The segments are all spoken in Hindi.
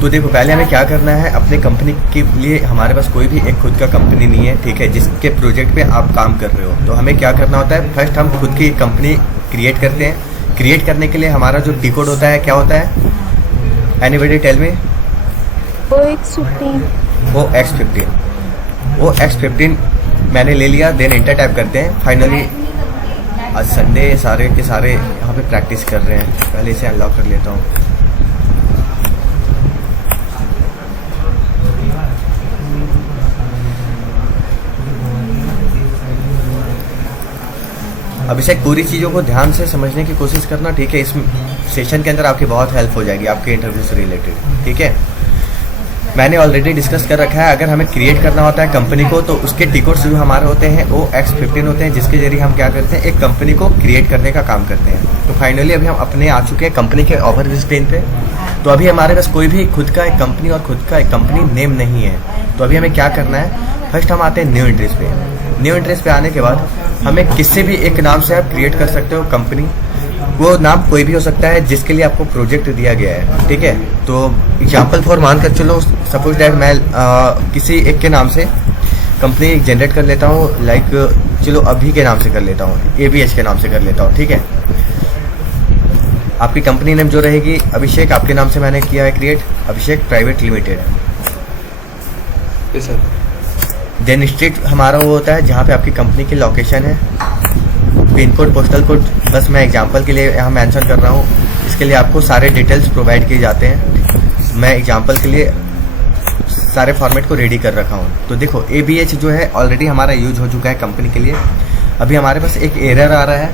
तो देखो पहले हमें क्या करना है, अपने कंपनी के लिए हमारे पास कोई भी एक खुद का कंपनी नहीं है, ठीक है, जिसके प्रोजेक्ट पे आप काम कर रहे हो। तो हमें क्या करना होता है, फर्स्ट हम खुद की कंपनी क्रिएट करते हैं। क्रिएट करने के लिए हमारा जो टी कोड होता है क्या होता है, एनीबॉडी टेल मी? OX15 मैंने ले लिया। देन इंटर टाइप करते हैं। फाइनली आज संडे सारे के सारे यहाँ पे प्रैक्टिस कर रहे हैं। पहले इसे अनलॉक कर लेता हूँ। अभिषेक पूरी चीज़ों को ध्यान से समझने की कोशिश करना, ठीक है। इस सेशन के अंदर आपकी बहुत हेल्प हो जाएगी आपके इंटरव्यू से रिलेटेड, ठीक है। मैंने ऑलरेडी डिस्कस कर रखा है, अगर हमें क्रिएट करना होता है कंपनी को तो उसके टिकट्स जो हमारे होते हैं OX15 होते हैं, जिसके जरिए हम क्या करते हैं, एक कंपनी को क्रिएट करने का काम करते हैं। तो फाइनली अभी हम अपने आ चुके हैं कंपनी के ओवरव्यू स्क्रीन पे। तो अभी हमारे पास कोई भी खुद का एक कंपनी और खुद का एक कंपनी नेम नहीं है। तो अभी हमें क्या करना है, फर्स्ट हम आते हैं न्यू इंटरेस्ट पे। न्यू इंटरेस्ट पे आने के बाद हमें किसी भी एक नाम से आप क्रिएट कर सकते हो कंपनी। वो नाम कोई भी हो सकता है जिसके लिए आपको प्रोजेक्ट दिया गया है, ठीक है। तो एग्जाम्पल फॉर मान कर चलो, सपोज दैट मैं किसी एक के नाम से कंपनी जनरेट कर लेता हूँ, लाइक चलो अभी के नाम से कर लेता हूँ, ABH के नाम से कर लेता हूँ, ठीक है। आपकी कंपनी नेम जो रहेगी अभिषेक, आपके नाम से मैंने किया है क्रिएट, अभिषेक प्राइवेट लिमिटेड। देन स्ट्रीट हमारा वो होता है जहाँ पे आपकी कंपनी की लोकेशन है। पिन कोड, पोस्टल कोड, बस मैं एग्जांपल के लिए यहाँ मेंशन कर रहा हूँ। इसके लिए आपको सारे डिटेल्स प्रोवाइड किए जाते हैं। मैं एग्जांपल के लिए सारे फॉर्मेट को रेडी कर रखा हूँ। तो देखो ABH जो है ऑलरेडी हमारा यूज हो चुका है कंपनी के लिए। अभी हमारे पास एक एरर आ रहा है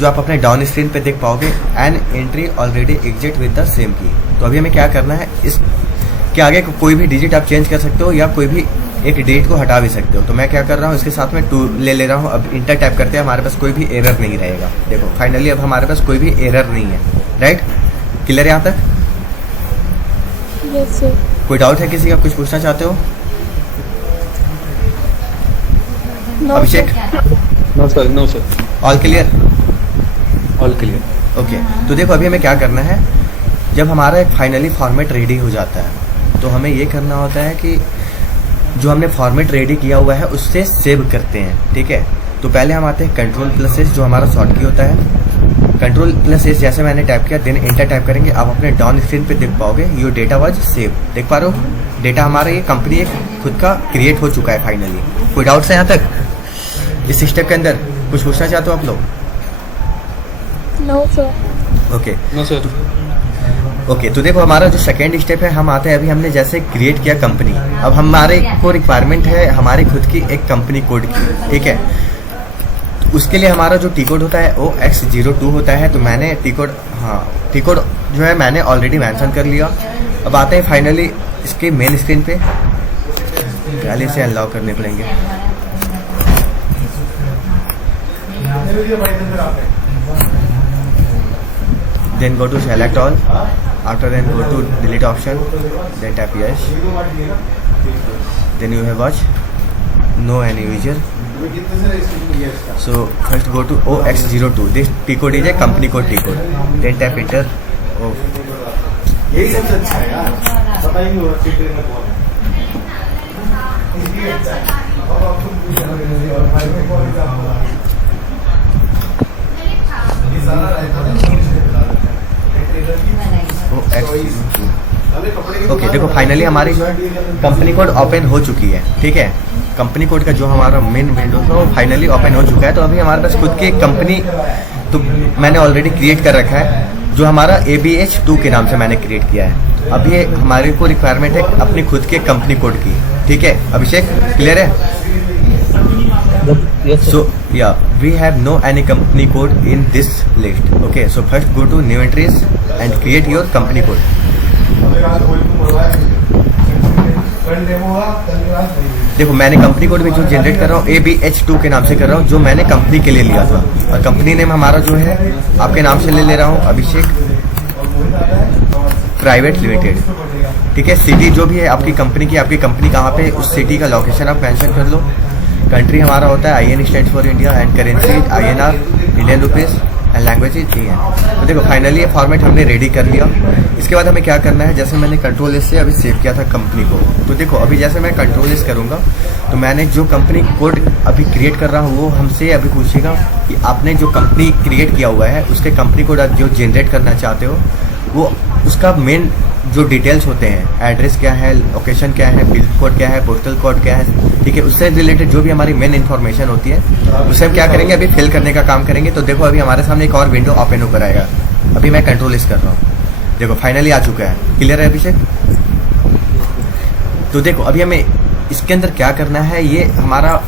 जो आप अपने डाउन स्क्रीन पे देख पाओगे, an entry already exit with the same की। तो अभी हमें क्या करना है, इसके आगे कोई भी डिजिट आप चेंज कर सकते हो या कोई भी एक डेट को हटा भी सकते हो। तो मैं क्या कर रहा हूँ, इसके साथ में 2 ले रहा हूँ। अब इंटर टाइप करते हैं, हमारे पास कोई भी एरर नहीं रहेगा। देखो फाइनली अब हमारे पास कोई भी एरर नहीं है, राइट। क्लियर है यहाँ तक? Yes sir. कोई डाउट है किसी का, कुछ पूछना चाहते हो? Abhishek? No sir. All clear? All clear. Okay. तो देखो अभी हमें क्या करना है, जब हमारा एक फाइनली फॉर्मेट रेडी हो जाता है तो हमें ये करना होता है कि जो हमने फॉर्मेट रेडी किया हुआ है उससे सेव करते हैं, ठीक है। तो पहले हम आते हैं Ctrl+S, जो हमारा शॉर्ट की होता है। Ctrl+S जैसे मैंने टाइप किया, देन इंटर टाइप करेंगे। आप अपने डाउन स्क्रीन पे देख पाओगे योर डेटा वाज सेव। देख पा रहे हो, डेटा हमारा ये कंपनी एक खुद का क्रिएट हो चुका है फाइनली। कोई डाउट्स है यहाँ तक इस स्टेप के अंदर? कुछ पूछना चाहते हो आप लोग? No sir. Okay. No sir. Okay. तो देखो हमारा जो सेकेंड स्टेप है, हम आते हैं, अभी हमने जैसे क्रिएट किया कंपनी, अब हमारे को रिक्वायरमेंट है हमारी खुद की एक कंपनी कोड की, ठीक है। तो उसके लिए हमारा जो टी कोड होता है OX02 होता है। तो मैंने टी कोड जो है मैंने ऑलरेडी मेंशन कर लिया। अब आते हैं फाइनली इसके मेन स्क्रीन पे। पहले से अनलॉक करने पड़ेंगे। Then go to select all. After then go to delete option. Then tap yes. Then you have watch. No any user. So first go to OX02. This T code is a company code T code. Then tap enter. Oh. यही सबसे अच्छा है यार, पता ही नहीं हो रहा फिल्टर में कौन है। इसलिए अच्छा है। अब आप तुम ओके। देखो फाइनली हमारी जो है कंपनी कोड ओपन हो चुकी है, ठीक है। कंपनी कोड का जो हमारा मेन विंडो है वो फाइनली ओपन हो चुका है। तो अभी हमारे पास खुद की कंपनी तो मैंने ऑलरेडी क्रिएट कर रखा है, जो हमारा ABH2 के नाम से मैंने क्रिएट किया है। अब ये हमारे को रिक्वायरमेंट है अपनी खुद के कंपनी कोड की, ठीक है। अभिषेक क्लियर है? Yes, sir. So yeah, we have no any company code in this list. Okay, so first go to new entries and create your company code. देखो मैंने कंपनी कोड भी जो जनरेट कर रहा हूँ ABH2 के नाम से कर रहा हूँ, जो मैंने कंपनी के लिए लिया था। और कंपनी नेम हमारा जो है आपके नाम से ले रहा हूँ, अभिषेक प्राइवेट लिमिटेड, ठीक है। सिटी जो भी है आपकी कंपनी कहाँ पे, उस सिटी का लोकेशन आप मेंशन कर लो। कंट्री हमारा होता है IN stands for India and currency INR, Indian rupees. And languages नहीं है। तो देखो फाइनली ये फॉर्मेट हमने रेडी कर लिया। इसके बाद हमें क्या करना है, जैसे मैंने कंट्रोल एस से अभी सेव किया था कंपनी को, तो देखो अभी जैसे मैं कंट्रोल एस करूँगा तो मैंने जो कंपनी कोड अभी क्रिएट कर रहा हूँ वो हमसे अभी पूछेगा कि आपने जो कंपनी क्रिएट किया हुआ है उसके कंपनी कोड आप जो जनरेट करना चाहते हो वो उसका मेन जो डिटेल्स होते हैं, एड्रेस क्या है, लोकेशन क्या है, बिल कोड क्या है, पोस्टल कोड क्या है, ठीक है, उससे रिलेटेड जो भी हमारी मेन इन्फॉर्मेशन होती है उसे हम क्या करेंगे, अभी फिल करने का काम करेंगे। तो देखो अभी हमारे सामने एक और विंडो ओपन होकर आएगा। अभी मैं कंट्रोल इस कर रहा हूँ, देखो फाइनली आ चुका है। क्लियर है अभिषेक? तो देखो अभी हमें इसके अंदर क्या करना है, ये हमारा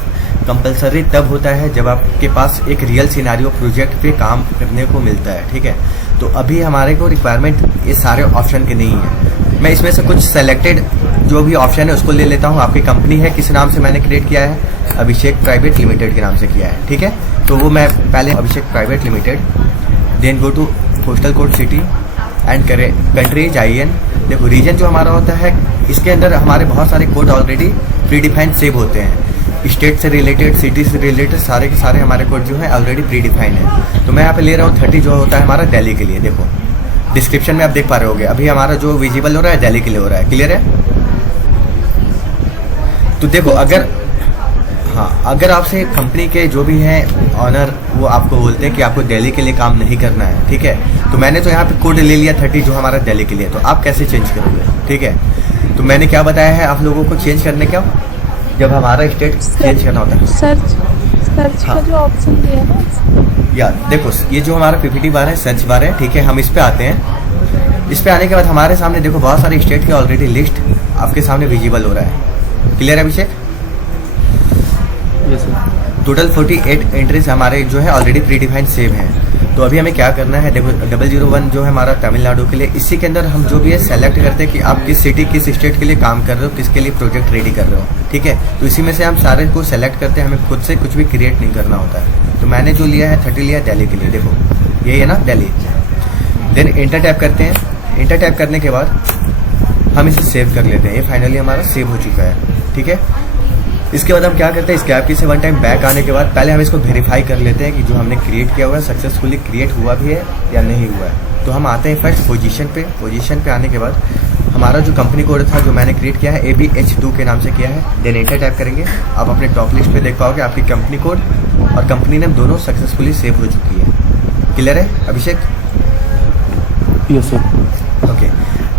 कंपलसरी तब होता है जब आपके पास एक रियल सिनेरियो प्रोजेक्ट पे काम करने को मिलता है, ठीक है। तो अभी हमारे को रिक्वायरमेंट ये सारे ऑप्शन के नहीं है। मैं इसमें से कुछ सेलेक्टेड जो भी ऑप्शन है उसको ले लेता हूँ। आपकी कंपनी है, किस नाम से मैंने क्रिएट किया है, अभिषेक प्राइवेट लिमिटेड के नाम से किया है, ठीक है। तो वो मैं पहले Abhishek private limited, then go to postal code city and country IN। देखो रीजन जो हमारा होता है इसके अंदर हमारे बहुत सारे code already predefined save होते हैं। स्टेट से रिलेटेड, सिटी से रिलेटेड सारे के सारे हमारे कोड जो है ऑलरेडी प्री डिफाइंड है। तो मैं यहाँ पे ले रहा हूँ 30 जो होता है हमारा दिल्ली के लिए। देखो डिस्क्रिप्शन में आप देख पा रहे होगे अभी हमारा जो विजिबल हो रहा है दिल्ली के लिए हो रहा है। क्लियर है? तो देखो अगर आपसे कंपनी के जो भी हैं ऑनर वो आपको बोलते हैं कि आपको दिल्ली के लिए काम नहीं करना है, ठीक है, तो मैंने तो यहाँ पे कोड ले लिया 30 जो हमारा दिल्ली के लिए, तो आप कैसे चेंज करोगे, ठीक है। तो मैंने क्या बताया है आप लोगों को चेंज करने का, जब हमारा स्टेट चेंज करना होता है सर्च का जो ऑप्शन दिया है यार, देखो ये जो हमारा PPT बार है, सर्च बार है, ठीक है। हम इस पे आते हैं। इस पे आने के बाद हमारे सामने देखो बहुत सारे स्टेट के ऑलरेडी लिस्ट आपके सामने विजिबल हो रहा है। क्लियर है अभिषेक? टोटल 48 एंट्रीज हमारे जो है ऑलरेडी प्री डिफाइंड सेव हैं। तो अभी हमें क्या करना है, देखो 001 जो है हमारा तमिलनाडु के लिए, इसी के अंदर हम जो भी है सेलेक्ट करते हैं कि आप किस सिटी किस स्टेट के लिए काम कर रहे हो, किसके लिए प्रोजेक्ट रेडी कर रहे हो, ठीक है। तो इसी में से हम सारे को सेलेक्ट करते हैं, हमें खुद से कुछ भी क्रिएट नहीं करना होता है। तो मैंने जो लिया है 30 लिया है दिल्ली के लिए, देखो यही है ना दिल्ली। देन इंटर टैप करते हैं। इंटर टैप करने के बाद हम इसे सेव कर लेते हैं। ये फाइनली हमारा सेव हो चुका है, ठीक है। इसके बाद हम क्या करते हैं, इस गैप की से 1 टाइम बैक आने के बाद पहले हम इसको वेरीफाई कर लेते हैं कि जो हमने क्रिएट किया हुआ है सक्सेसफुली क्रिएट हुआ भी है या नहीं हुआ है। तो हम आते हैं फर्स्ट पोजीशन पे। पोजीशन पे आने के बाद हमारा जो कंपनी कोड था जो मैंने क्रिएट किया है ABH2 के नाम से किया है। देन एंटर टाइप करेंगे। आप अपने टॉप लिस्ट पे देख पाओगे आपकी कंपनी कोड और कंपनी नेम दोनों सक्सेसफुली सेव हो चुकी है। क्लियर है अभिषेक? Yes sir. ओके,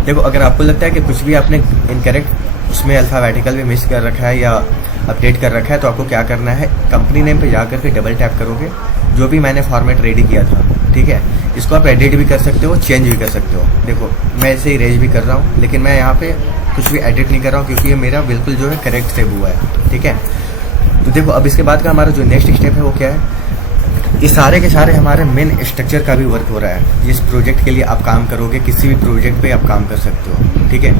देखो अगर आपको लगता है कि कुछ भी आपने इनकरेक्ट उसमें अल्फ़ाबेटिकल में मिस कर रखा है या अपडेट कर रखा है, तो आपको क्या करना है, कंपनी नेम पे जा करके डबल टैप करोगे। जो भी मैंने फॉर्मेट रेडी किया था, ठीक है, इसको आप एडिट भी कर सकते हो, चेंज भी कर सकते हो। देखो मैं इसे इरेज भी कर रहा हूँ, लेकिन मैं यहाँ पे कुछ भी एडिट नहीं कर रहा हूँ क्योंकि ये मेरा बिल्कुल जो है करेक्ट सेव हुआ है, ठीक है। तो देखो अब इसके बाद का हमारा जो नेक्स्ट स्टेप है वो क्या है, ये सारे के सारे हमारे मेन स्ट्रक्चर का भी वर्क हो रहा है। जिस प्रोजेक्ट के लिए आप काम करोगे, किसी भी प्रोजेक्ट पे आप काम कर सकते हो, ठीक है,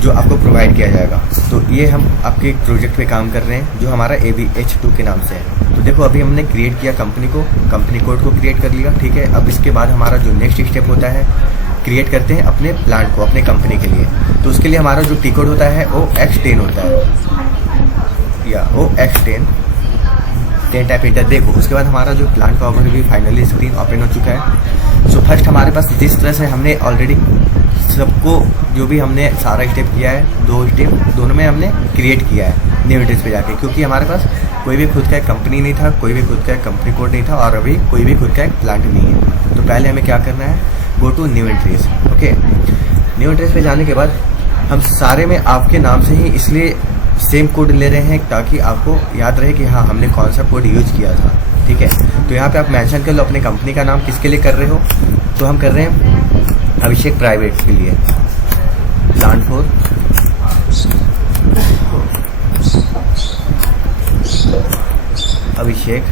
जो आपको प्रोवाइड किया जाएगा। तो ये हम आपके एक प्रोजेक्ट पे काम कर रहे हैं जो हमारा ABH2 के नाम से है। तो देखो अभी हमने क्रिएट किया कंपनी को, कंपनी कोड को क्रिएट कर लिया, ठीक है। अब इसके बाद हमारा जो नेक्स्ट स्टेप होता है, क्रिएट करते हैं अपने प्लांट को अपने कंपनी के लिए। तो उसके लिए हमारा जो टी कोड होता है OX10 होता है, या OX10 टाइप इंटर। देखो उसके बाद हमारा जो प्लांट का ओवरव्यू फाइनली स्क्रीन ओपन हो चुका है। सो फर्स्ट हमारे पास जिस तरह से हमने ऑलरेडी सबको जो भी हमने सारा स्टेप किया है, 2 स्टेप दोनों में हमने क्रिएट किया है न्यू एंट्रीज पे जाके, क्योंकि हमारे पास कोई भी खुद का एक कंपनी नहीं था, कोई भी खुद का एक कंपनी कोड नहीं था और अभी कोई भी खुद का एक प्लांट नहीं है। तो पहले हमें क्या करना है, go to new entries. Okay, new entries पे जाने के बाद हम सारे में आपके नाम से ही इसलिए सेम कोड ले रहे हैं ताकि आपको याद रहे कि हाँ हमने कौन सा कोड यूज किया था, ठीक है। तो यहाँ पे आप मेंशन कर लो अपने कंपनी का नाम, किसके लिए कर रहे हो। तो हम कर रहे हैं अभिषेक प्राइवेट के लिए, प्लांट 4 अभिषेक,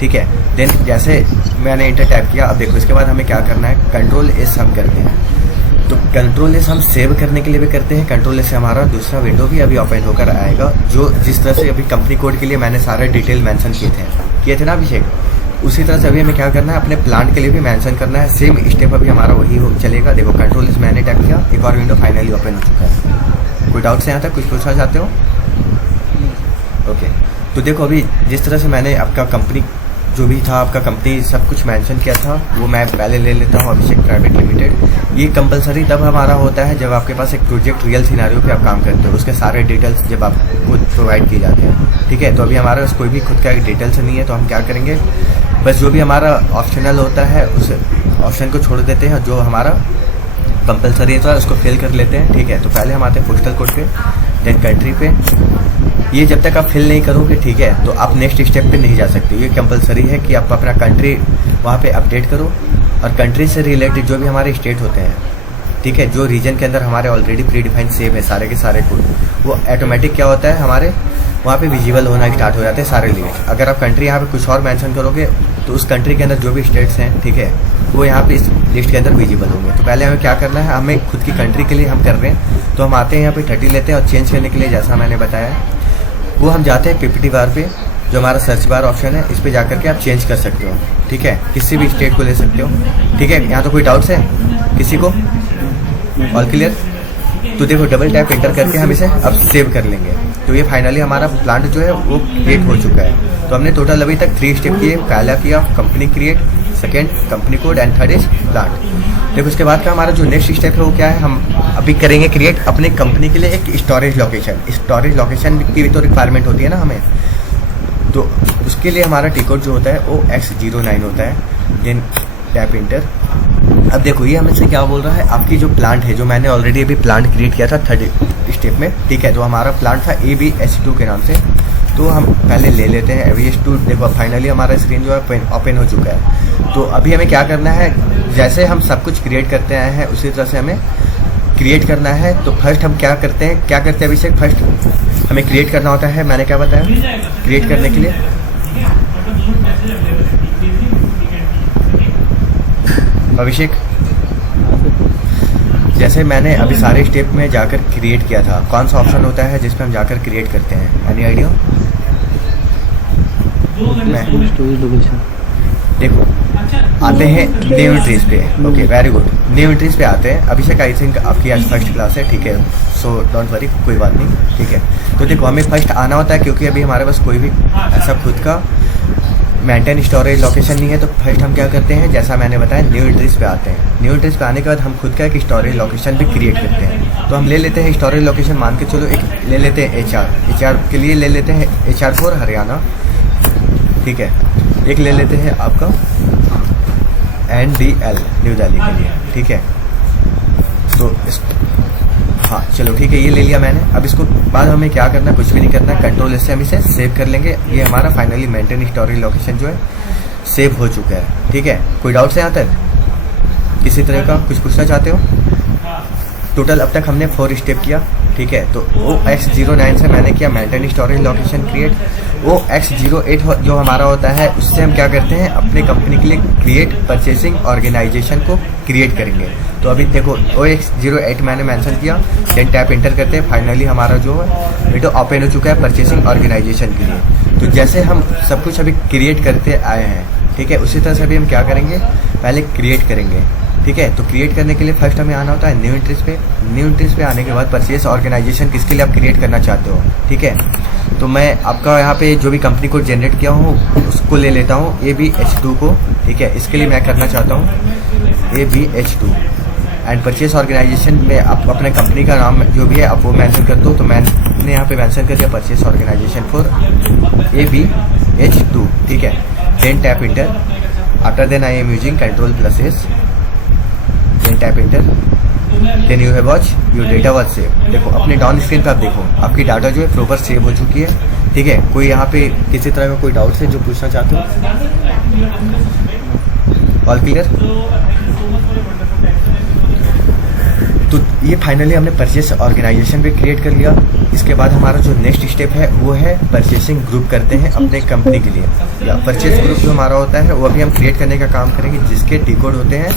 ठीक है। देन जैसे मैंने इंटर टाइप किया, अब देखो इसके बाद हमें क्या करना है, कंट्रोल एस हम करते हैं। तो कंट्रोल एस हम सेव करने के लिए भी करते हैं। कंट्रोल एस से हमारा दूसरा विंडो भी अभी ओपन होकर आएगा, जो जिस तरह से अभी कंपनी कोड के लिए मैंने सारे डिटेल मेंशन किए थे ना अभिषेक, उसी तरह से अभी हमें क्या करना है, अपने प्लांट के लिए भी मेंशन करना है। सेम स्टेप अभी हमारा वही चलेगा। देखो कंट्रोल एस मैंने टाइप किया, एक और विंडो फाइनली ओपन हो चुका है। कोई डाउट्स यहाँ तक कुछ पूछना चाहते हो? ओके, तो देखो अभी जिस तरह से मैंने आपका कंपनी जो भी था आपका कंपनी सब कुछ मेंशन किया था वो मैं पहले ले लेता हूँ। अभिषेक प्राइवेट लिमिटेड, ये कंपलसरी तब हमारा होता है जब आपके पास एक प्रोजेक्ट रियल सिनेरियो पे आप काम करते हो, उसके सारे डिटेल्स जब आपको प्रोवाइड किए जाते हैं। ठीक है, तो अभी हमारे पास कोई भी खुद का डिटेल्स नहीं है, तो हम क्या करेंगे, बस जो भी हमारा ऑप्शनल होता है उस ऑप्शन को छोड़ देते हैं, जो हमारा कंपलसरी है तो उसको फिल कर लेते हैं। ठीक है, तो पहले हम आते हैं पोस्टल कोड पे, देन कंट्री पे। ये जब तक आप फिल नहीं करोगे, ठीक है, तो आप नेक्स्ट स्टेप पे नहीं जा सकते। ये कंपलसरी है कि आप अपना कंट्री वहाँ पे अपडेट करो, और कंट्री से रिलेटेड जो भी हमारे स्टेट होते हैं, ठीक है, जो रीजन के अंदर हमारे ऑलरेडी प्री डिफाइंड सेव है सारे के सारे कोड, वो ऑटोमेटिक क्या होता है हमारे वहाँ पे विजिबल होना स्टार्ट हो जाते हैं सारे लिस्ट। अगर आप कंट्री यहाँ पे कुछ और मेंशन करोगे तो उस कंट्री के अंदर जो भी स्टेट्स हैं, ठीक है, वो यहाँ पे इस लिस्ट के अंदर विजिबल होंगे। तो पहले हमें क्या करना है, हमें खुद की कंट्री के लिए हम कर रहे हैं, तो हम आते हैं यहाँ पे 30 लेते हैं, और चेंज करने के लिए जैसा मैंने बताया वो हम जाते हैं PPT बार पे, जो हमारा सर्च बार ऑप्शन है, इस पे जाकर के आप चेंज कर सकते हो। ठीक है, किसी भी स्टेट को ले सकते हो। ठीक है, यहाँ तो कोई डाउट्स है किसी को? All clear? तो देखो डबल टैप इंटर करके हम इसे अब सेव कर लेंगे। तो ये फाइनली हमारा प्लांट जो है वो क्रिएट हो चुका है। तो हमने टोटल अभी तक 3 स्टेप किए। पहला किया company create, second company code, and third is plant. देखो उसके बाद का हमारा जो नेक्स्ट स्टेप है वो क्या है, हम अभी करेंगे क्रिएट अपने कंपनी के लिए एक स्टोरेज लोकेशन। स्टोरेज लोकेशन की भी तो रिक्वायरमेंट होती है ना हमें, तो उसके लिए हमारा टी कोड जो होता है वो X09 होता है। Then tap enter. अब देखो ये हमें से क्या बोल रहा है, आपकी जो प्लांट है, जो मैंने ऑलरेडी अभी प्लांट क्रिएट किया था 3rd स्टेप में, ठीक है, तो हमारा प्लांट था ABH2 के नाम से। तो हम पहले ले लेते हैं ABH2। देखो फाइनली हमारा स्क्रीन जो है ओपन हो चुका है। तो अभी हमें क्या करना है, जैसे हम सब कुछ क्रिएट करते आए हैं उसी तरह से हमें क्रिएट करना है। तो फर्स्ट हम क्या करते हैं अभिषेक, फर्स्ट हमें क्रिएट करना होता है। मैंने क्या बताया क्रिएट करने के लिए, अभिषेक, जैसे मैंने अभी सारे स्टेप में जाकर क्रिएट किया था, कौन सा ऑप्शन होता है जिसमें हम जाकर क्रिएट करते हैं? Any idea? Storage location. देखो आते हैं न्यू एंट्रीज पे। Okay, very good, new entries पे आते हैं। अभिषेक आई थिंक आपकी आज फर्स्ट क्लास है, ठीक है, सो डोंट वरी, कोई बात नहीं, ठीक है। तो देखो हमें फर्स्ट आना होता है, क्योंकि अभी हमारे पास कोई भी ऐसा खुद का मेंटेन स्टोरेज लोकेशन नहीं है। तो फर्स्ट हम क्या करते हैं, जैसा मैंने बताया, न्यू एंट्रीज पे आते हैं। न्यू एंट्रीज पे आने के बाद हम खुद का एक स्टोरेज लोकेशन भी क्रिएट करते हैं। तो हम ले लेते हैं स्टोरेज लोकेशन, मान के चलो एक ले लेते हैं HR के लिए ले लेते हैं HR4 हरियाणा, ठीक है। एक ले लेते हैं आपका NDL न्यू दिल्ली के लिए, ठीक है। तो हाँ चलो ठीक है, ये ले लिया मैंने। अब इसको बाद हमें क्या करना है, कुछ भी नहीं करना है, कंट्रोल से हम इसे सेव कर लेंगे। ये हमारा फाइनली मेंटेन स्टोरेज लोकेशन जो है सेव हो चुका है, ठीक है। कोई डाउट्स है यहाँ तक? किसी तरह का कुछ पूछना चाहते हो? टोटल अब तक हमने 4 स्टेप किया, ठीक है। तो वो X09 से मैंने किया मेंटेन स्टोरेज लोकेशन क्रिएट। वो X08 जो हमारा होता है, उससे हम क्या करते हैं, अपने कंपनी के लिए क्रिएट परचेसिंग ऑर्गेनाइजेशन को क्रिएट करेंगे। तो अभी देखो वो X08 मैंने मेंशन किया, देन टैप इंटर करते हैं। फाइनली हमारा जो है विंडो ओपन हो चुका है परचेसिंग ऑर्गेनाइजेशन के लिए। तो जैसे हम सब कुछ अभी क्रिएट करते आए हैं, ठीक है, उसी तरह से अभी हम क्या करेंगे, पहले क्रिएट करेंगे, ठीक है। तो क्रिएट करने के लिए फर्स्ट हमें आना होता है न्यू एंट्रीज पे। न्यू एंट्रीज पे आने के बाद परचेस ऑर्गेनाइजेशन किसके लिए आप क्रिएट करना चाहते हो, ठीक है। तो मैं आपका यहाँ पे जो भी कंपनी कोड जनरेट किया हूँ उसको ले लेता हूँ, ABH2 को, ठीक है। इसके लिए मैं करना चाहता हूँ ABH2 एंड परचेस ऑर्गेनाइजेशन में आप अपने कंपनी का नाम जो भी है आप वो मेंशन कर दो। तो मैंने यहाँ पे मेंशन कर दिया परचेस ऑर्गेनाइजेशन फॉर ABH2, ठीक है। Then tap enter. After then I am using Ctrl+S, then tap enter. Then you have watch your data was save. देखो अपने डाउन स्क्रीन पे आप देखो आपकी डाटा जो है प्रॉपर सेव हो चुकी है, ठीक है। कोई यहाँ पे किसी तरह का कोई डाउट है जो पूछना चाहते हो? All clear? तो ये फाइनली हमने परचेस ऑर्गेनाइजेशन भी क्रिएट कर लिया। इसके बाद हमारा जो नेक्स्ट स्टेप है वो है परचेसिंग ग्रुप करते हैं अपने कंपनी के लिए। या परचेस ग्रुप जो हमारा होता है वो अभी हम क्रिएट करने का काम करेंगे, जिसके टी कोड होते हैं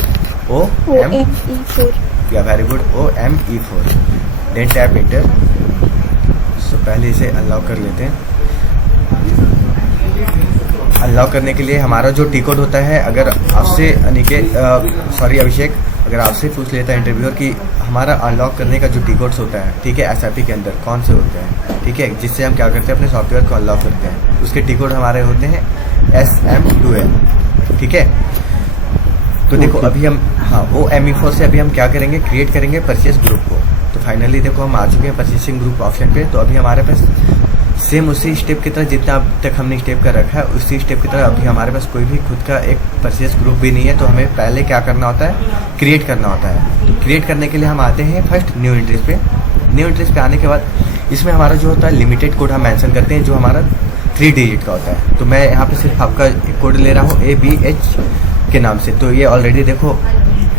OME4। या very good, OME4। Then tap enter. So पहले इसे अनलॉक कर लेते हैं। अनलॉक करने के लिए हमारा जो टी कोड होता है, अगर आपसे अभिषेक अगर आपसे पूछ लेता है इंटरव्यूअर कि हमारा अनलॉक करने का जो टी कोड्स होता है, ठीक है, SAP के अंदर कौन से होते हैं, ठीक है, जिससे हम क्या करते हैं अपने सॉफ्टवेयर को अनलॉक करते हैं, उसके टी कोड हमारे होते हैं SM2L, ठीक है। तो देखो Okay. अभी हम OME4 से अभी हम क्या करेंगे, क्रिएट करेंगे परचेस ग्रुप को। तो फाइनली देखो हम आ चुके हैं परचेसिंग ग्रुप ऑप्शन पे। तो अभी हमारे पास सेम उसी स्टेप की तरह जितना अब तक हमने स्टेप कर रखा है, उसी स्टेप की तरह अभी हमारे पास कोई भी खुद का एक परचेस ग्रुप भी नहीं है। तो हमें पहले क्या करना होता है, क्रिएट करना होता है। तो क्रिएट करने के लिए हम आते हैं फर्स्ट न्यू एंट्रीज पे। न्यू एंट्रीज पे आने के बाद इसमें हमारा जो होता है लिमिटेड कोड हम मेंशन करते हैं, जो हमारा 3 डिजिट का होता है। तो मैं यहाँ पे सिर्फ आपका एक कोड ले रहा हूँ ABH के नाम से। तो ये ऑलरेडी देखो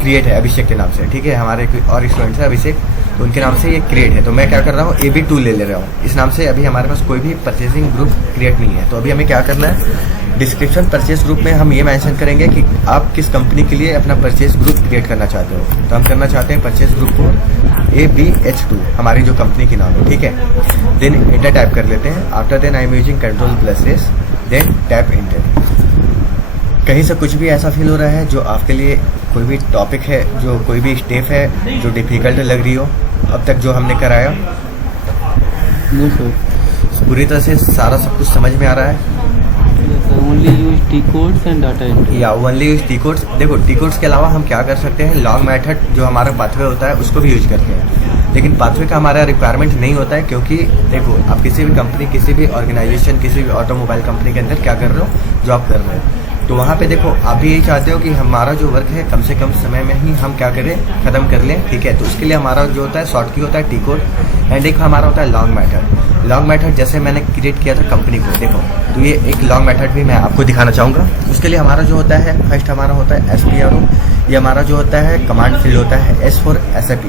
क्रिएट है अभिषेक के नाम से, ठीक है। हमारे और स्टूडेंट्स है अभिषेक, तो उनके नाम से ये क्रिएट है। तो मैं क्या कर रहा हूँ, AB2 ले रहा हूँ इस नाम से। अभी हमारे पास कोई भी परचेसिंग ग्रुप क्रिएट नहीं है। तो अभी हमें क्या करना है, डिस्क्रिप्शन परचेस ग्रुप में हम ये मेंशन करेंगे कि आप किस कंपनी के लिए अपना परचेस ग्रुप क्रिएट करना चाहते हो। तो हम करना चाहते हैं परचेस ग्रुप को ABH2, हमारी जो कंपनी की नाम है, ठीक है। देन इंटर टाइप कर लेते हैं। After then I am using Ctrl+S, then tap enter. कहीं से कुछ भी ऐसा फील हो रहा है जो आपके लिए कोई भी टॉपिक है, जो कोई भी स्टेप है जो डिफिकल्ट लग रही हो अब तक जो हमने कराया? नो सर, पूरी तरह से सारा सब कुछ समझ में आ रहा है? Only use T codes and data entry. या ओनली यूज टी कोड्स। देखो टी कोड्स के अलावा हम क्या कर सकते हैं, लॉन्ग मेथड जो हमारा पाथवे होता है उसको भी यूज करते हैं। लेकिन पाथवे का हमारा रिक्वायरमेंट नहीं होता है, क्योंकि देखो आप किसी भी कंपनी, किसी भी ऑर्गेनाइजेशन, किसी भी ऑटोमोबाइल कंपनी के अंदर क्या कर रहे हो, जॉब कर रहे हो। तो वहाँ पे देखो आप भी यही चाहते हो कि हमारा जो वर्क है कम से कम समय में ही हम क्या करें, ख़त्म कर लें, ठीक है। तो उसके लिए हमारा जो होता है शॉर्ट की होता है टी कोड, एंड एक हमारा होता है लॉन्ग मेथड। लॉन्ग मेथड जैसे मैंने क्रिएट किया था कंपनी को, देखो तो ये एक लॉन्ग मेथड भी मैं आपको दिखाना चाहूँगा। उसके लिए हमारा जो होता है फर्स्ट हमारा होता है SPRO। ये हमारा जो होता है कमांड फील्ड होता है। S for SAP,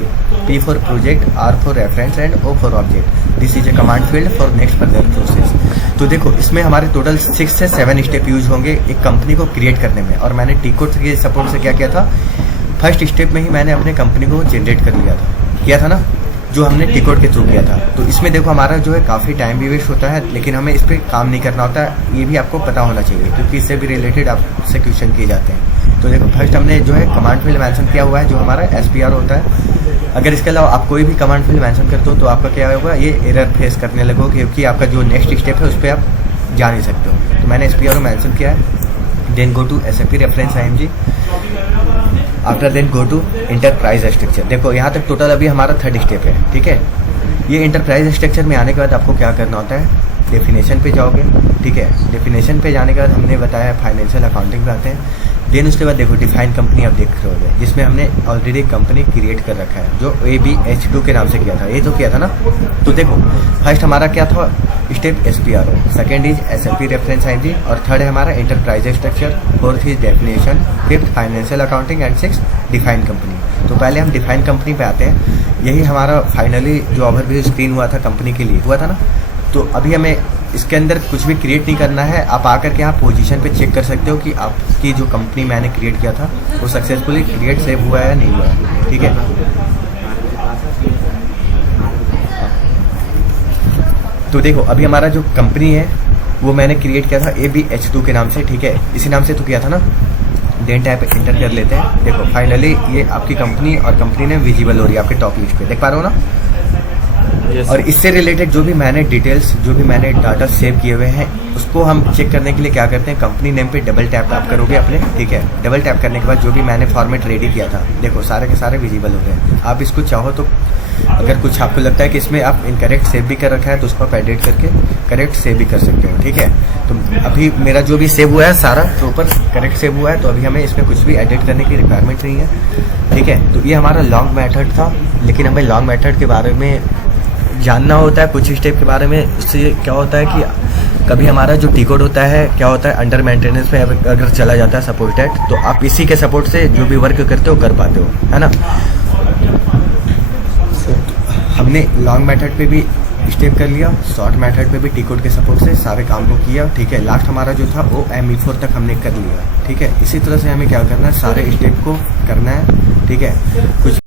P for project, R for reference and O for object. This is a command field for next further process. तो देखो इसमें हमारे टोटल 6 से 7 स्टेप यूज होंगे एक कंपनी को क्रिएट करने में। और मैंने टी कोड के सपोर्ट से क्या किया था, फर्स्ट स्टेप में ही मैंने अपने कंपनी को जनरेट कर किया था ना, जो हमने टी कोड के थ्रू किया था। तो इसमें देखो हमारा जो है काफ़ी टाइम भी वेस्ट होता है, लेकिन हमें इस पर काम नहीं करना होता है। ये भी आपको पता होना चाहिए, क्योंकि इससे भी रिलेटेड आपसे क्वेश्चन किए जाते हैं। तो देखो फर्स्ट हमने जो है कमांड फील्ड मेंशन किया हुआ है, जो हमारा SPR होता है। अगर इसके अलावा आप कोई भी कमांड फील्ड मेंशन करते हो तो आपका क्या होगा, ये एरर फेस करने लगो, क्योंकि आपका जो नेक्स्ट स्टेप है उस पर आप जा नहीं सकते हो। तो मैंने SPR मेंशन किया है। Then go to SAP reference IMG। After then go to enterprise structure. देखो यहाँ तक टोटल अभी हमारा 3rd स्टेप है, ठीक है। ये इंटरप्राइज स्ट्रक्चर में आने के बाद आपको क्या करना होता है, डेफिनेशन पे जाओगे, ठीक है। डेफिनेशन पे जाने के बाद हमने बताया फाइनेंशियल अकाउंटिंग पे आते हैं। देन उसके बाद देखो डिफाइन कंपनी आप देख रहे हो, जिसमें हमने ऑलरेडी कंपनी क्रिएट कर रखा है, जो ABH2 के नाम से किया था। ये तो किया था ना। तो देखो फर्स्ट हमारा क्या था step SPRO, second is SAP reference IMG, और थर्ड है हमारा enterprise structure, fourth is definition, fifth financial accounting and six define company. तो पहले हम डिफाइन कंपनी पे आते हैं। यही हमारा फाइनली जो ओवरव्यू स्क्रीन हुआ था कंपनी के लिए हुआ था ना। तो अभी हमें इसके अंदर कुछ भी क्रिएट नहीं करना है। आप आकर के यहाँ पोजीशन पे चेक कर सकते हो कि आपकी जो कंपनी मैंने क्रिएट किया था वो सक्सेसफुली क्रिएट सेव हुआ है या नहीं हुआ है, ठीक है। तो देखो अभी हमारा जो कंपनी है वो मैंने क्रिएट किया था ABH2 के नाम से, ठीक है। इसी नाम से तो किया था ना। देन टाइप इंटर कर लेते हैं। देखो फाइनली ये आपकी कंपनी और कंपनी ने विजिबल हो रही है आपके टॉप लिस्ट पे, देख पा रहे हो ना। और इससे रिलेटेड जो भी मैंने डिटेल्स, जो भी मैंने डाटा सेव किए हुए हैं, उसको हम चेक करने के लिए क्या करते हैं, कंपनी नेम पे डबल टैप आप करोगे अपने, ठीक है। डबल टैप करने के बाद जो भी मैंने फॉर्मेट रेडी किया था, देखो सारे के सारे विजिबल हो गए। आप इसको चाहो तो अगर कुछ आपको लगता है कि इसमें आप इनकरेक्ट सेव भी कर रखा है तो उसको आप एडिट करके करेक्ट सेव भी कर सकते हो, ठीक है। तो अभी मेरा जो भी सेव हुआ है सारा प्रॉपर करेक्ट सेव हुआ है, तो अभी हमें इसमें कुछ भी एडिट करने की रिक्वायरमेंट नहीं है, ठीक है। तो ये हमारा लॉन्ग मेथड था, लेकिन हमें लॉन्ग मेथड के बारे में जानना होता है कुछ स्टेप के बारे में। उससे क्या होता है कि कभी हमारा जो टी कोड होता है क्या होता है अंडर मेंटेनेंस में अगर चला जाता है सपोर्टेड, तो आप इसी के सपोर्ट से जो भी वर्क करते हो कर पाते हो, है ना। हमने लॉन्ग मेथड पे भी स्टेप कर लिया, शॉर्ट मेथड पे भी टी कोड के सपोर्ट से सारे काम को किया, ठीक है। लास्ट हमारा जो था वो OME4 तक हमने कर लिया, ठीक है। इसी तरह से हमें क्या करना है, सारे स्टेप को करना है, ठीक है। कुछ